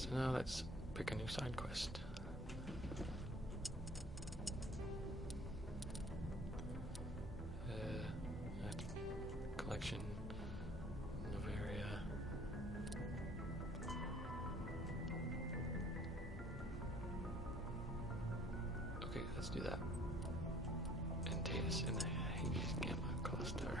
So now let's pick a new side quest. That's collection, Novaria. Okay, let's do that. Antaeus in the Hades Gamma cluster.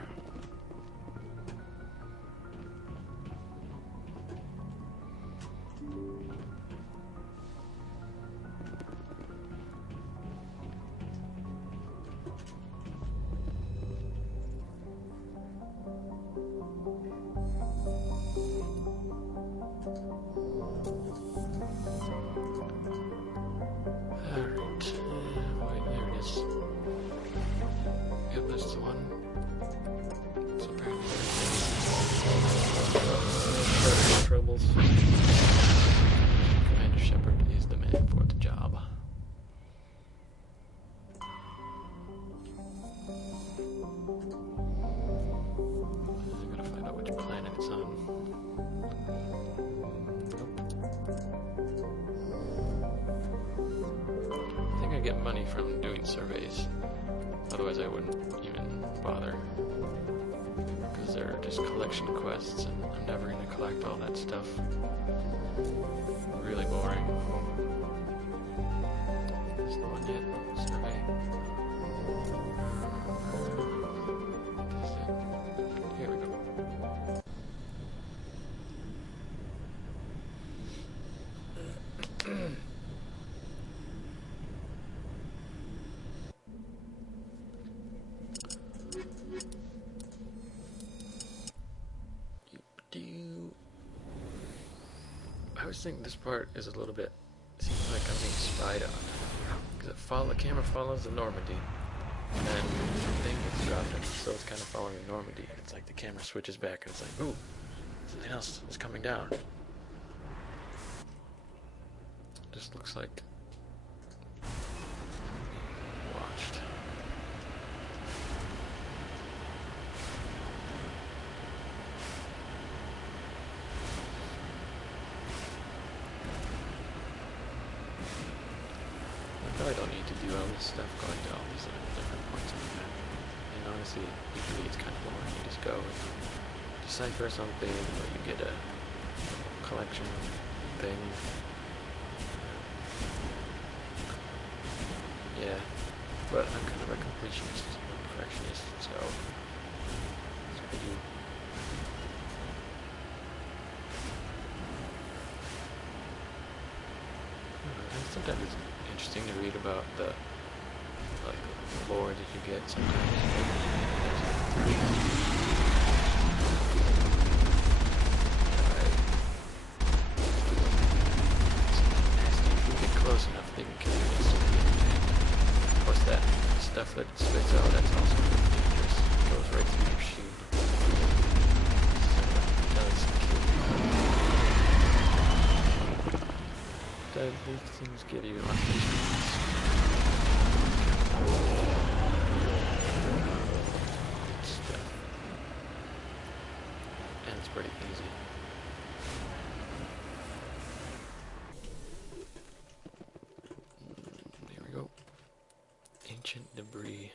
Commander Shepard is the man for the job. I gotta find out which planet it's on. Nope. I think I get money from doing surveys. Otherwise I wouldn't even bother. Because they're just collection quests and I'm never going to collect all that stuff. Really boring. There's no one yet. Survey. Here we go. I was thinking this part is a little bit, seems like I'm being spied on. Because the camera follows the Normandy, and then the thing gets dropped, so it's kind of following the Normandy. It's like the camera switches back, and it's like, ooh, something else is coming down. Just looks like watched. I don't need to do all this stuff going to all these different points on the map. And honestly, usually it's kind of boring. You just go and decipher something, or you get a collection thing. Yeah, but I'm kind of a completionist, a perfectionist, so that's what I do. And sometimes it's interesting to read about the lore that you get sometimes. If you get close enough, they can kill you instantly. Plus that stuff that spits out, that's also dangerous. It goes right through your shield. So it does kill you. These things give you lots of experience. Good stuff. And it's pretty easy. There we go. Ancient debris.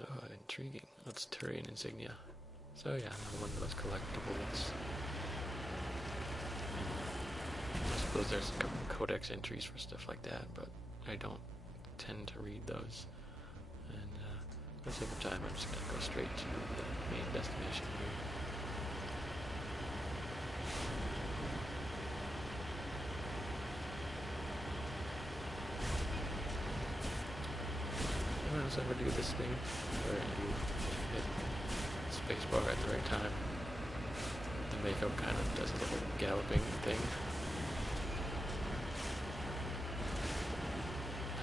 Oh, intriguing. That's Turian insignia. So yeah, another one of those collectibles. I suppose there's codex entries for stuff like that, but I don't tend to read those. And for the sake of time, I'm just going to go straight to the main destination here. Anyone else ever do this thing where you hit spacebar at the right time? The makeup kind of does a little galloping thing.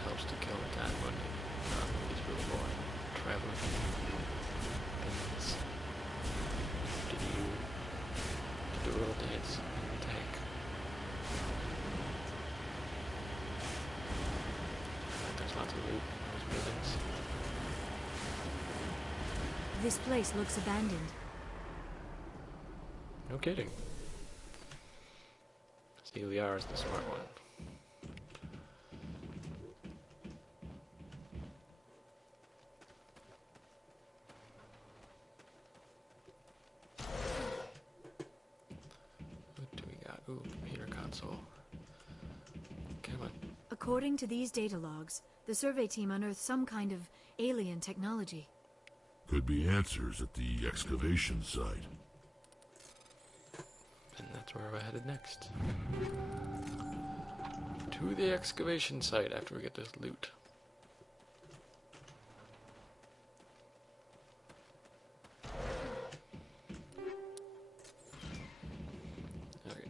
Helps to kill the time when it's really boring traveling things. Did you do a little dance in the tank? There's lots of loot in those buildings. This place looks abandoned. No kidding. Liara is the smart one. What do we got? Ooh, computer console. Come on. According to these data logs, the survey team unearthed some kind of alien technology. Could be answers at the excavation site. And that's where we're headed next. To the excavation site after we get this loot. Okay.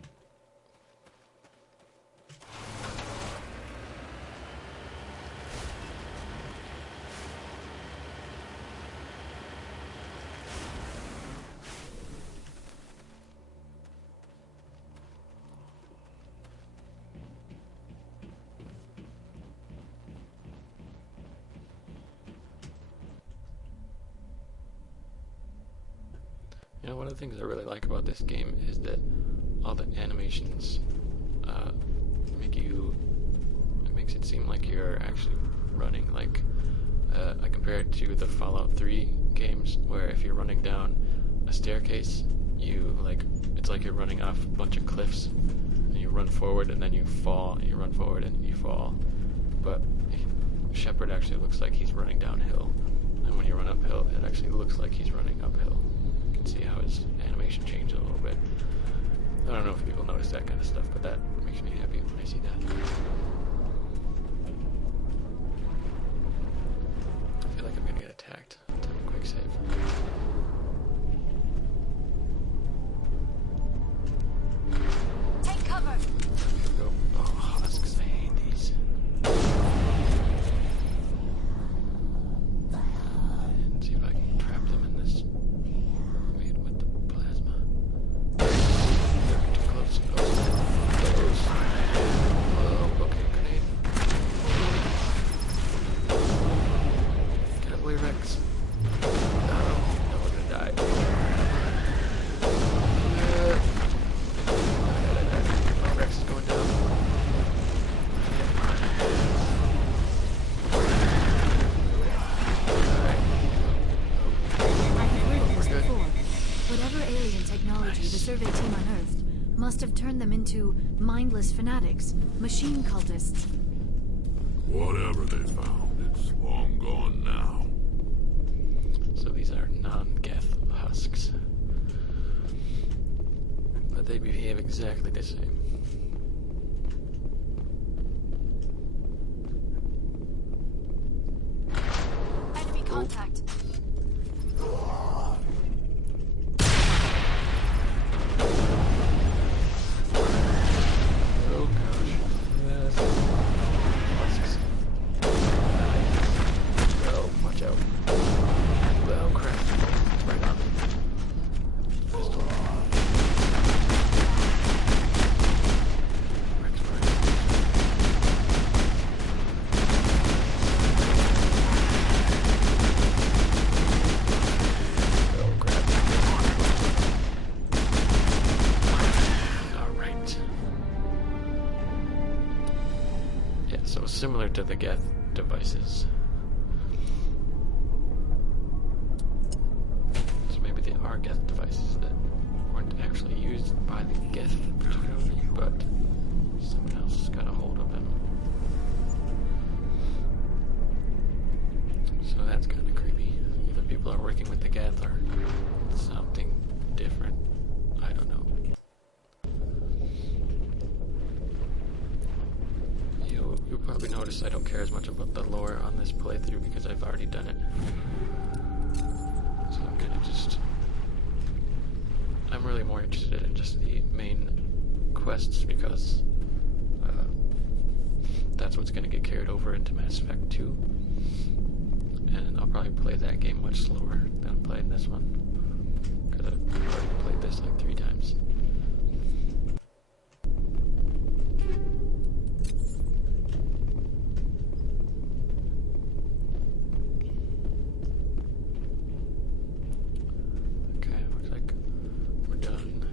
You know, one of the things I really like about this game is that all the animations it makes it seem like you're actually running. Like, I compare it to the Fallout 3 games, where if you're running down a staircase, it's like you're running off a bunch of cliffs, and you run forward and then you fall, and you run forward and you fall. But Shepard actually looks like he's running downhill, and when you run uphill, it actually looks like he's running uphill. See how his animation changed a little bit. I don't know if people notice that kind of stuff, but that makes me happy when I see that. I feel like I'm gonna get attacked. Time a quick save. Take cover! Here we go. Oh, husks, I hate these. And see if I can trap them in this. With the plasma. They're too close. Close. Oh, okay, grenade. Get away, Rex. No, we're gonna die. Oh, Rex is going down. Whatever alien technology the survey team unearthed must have turned them into mindless fanatics, machine cultists. Whatever they found, it's long gone now. So these are non-Geth husks. But they behave exactly the same. Enemy contact. Oh gosh. Yes. Husks. Oh, watch out. Oh crap. It's right on me. Pistol. Rex burn. Oh crap. Alright. Yeah, so similar to the Geth devices. So maybe they are Geth devices that weren't actually used by the Geth particularly, but someone else got a hold of them. So that's kind of creepy. Either people are working with the Geth or something different. I don't know. You'll probably notice I don't care as much about the lore on this playthrough because I've already done it. So I'm kind of just... I'm really more interested in just the main quests because that's what's going to get carried over into Mass Effect 2. And I'll probably play that game much slower than I'm playing this one. Because I've already played this like 3 times. Okay, looks like we're done.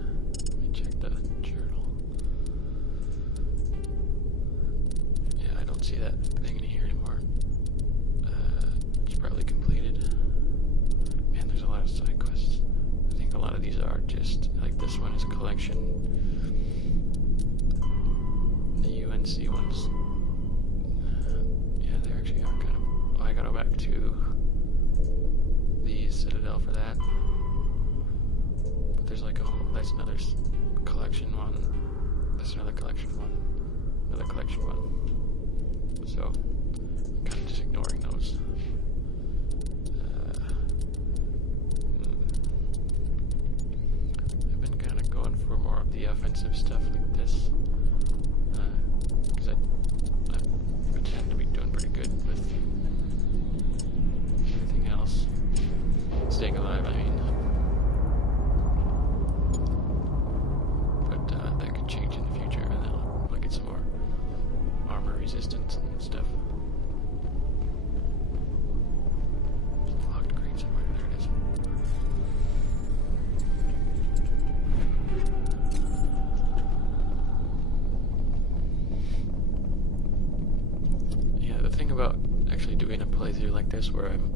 there's collection one, there's another collection one, another collection one. So I'm kind of just ignoring those. I've been kind of going for more of the offensive stuff like this, because I tend to be doing pretty good with everything else. Staying alive, I mean. But that could change in the future, and then I'll get some more armor resistance and stuff. There's a locked crate somewhere. There it is. Yeah, the thing about actually doing a playthrough like this, where I'm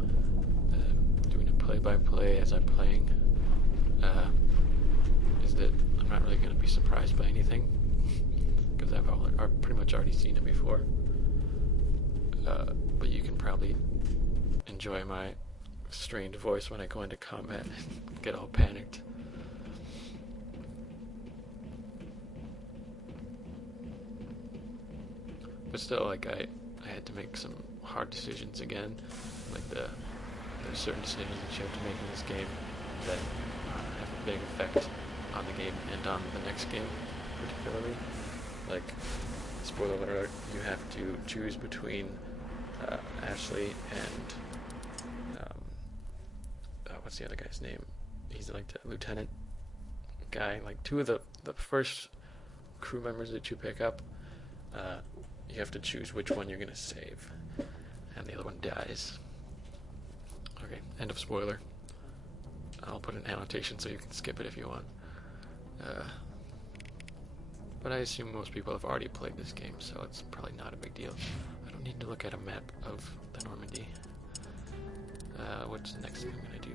doing a play-by-play as I'm playing, is that I'm not really going to be surprised by anything, because I've pretty much already seen it before. But you can probably enjoy my strained voice when I go into combat and get all panicked. But still, like, I had to make some hard decisions again. Like, there's certain decisions that you have to make in this game that have a big effect on the game and on the next game, particularly. Like, spoiler alert, you have to choose between Ashley and what's the other guy's name? He's like the lieutenant guy. Like, two of the first crew members that you pick up, you have to choose which one you're gonna save, and the other one dies. Okay, end of spoiler. I'll put an annotation so you can skip it if you want. But I assume most people have already played this game, so it's probably not a big deal. I don't need to look at a map of the Normandy. What's the next thing I'm gonna do?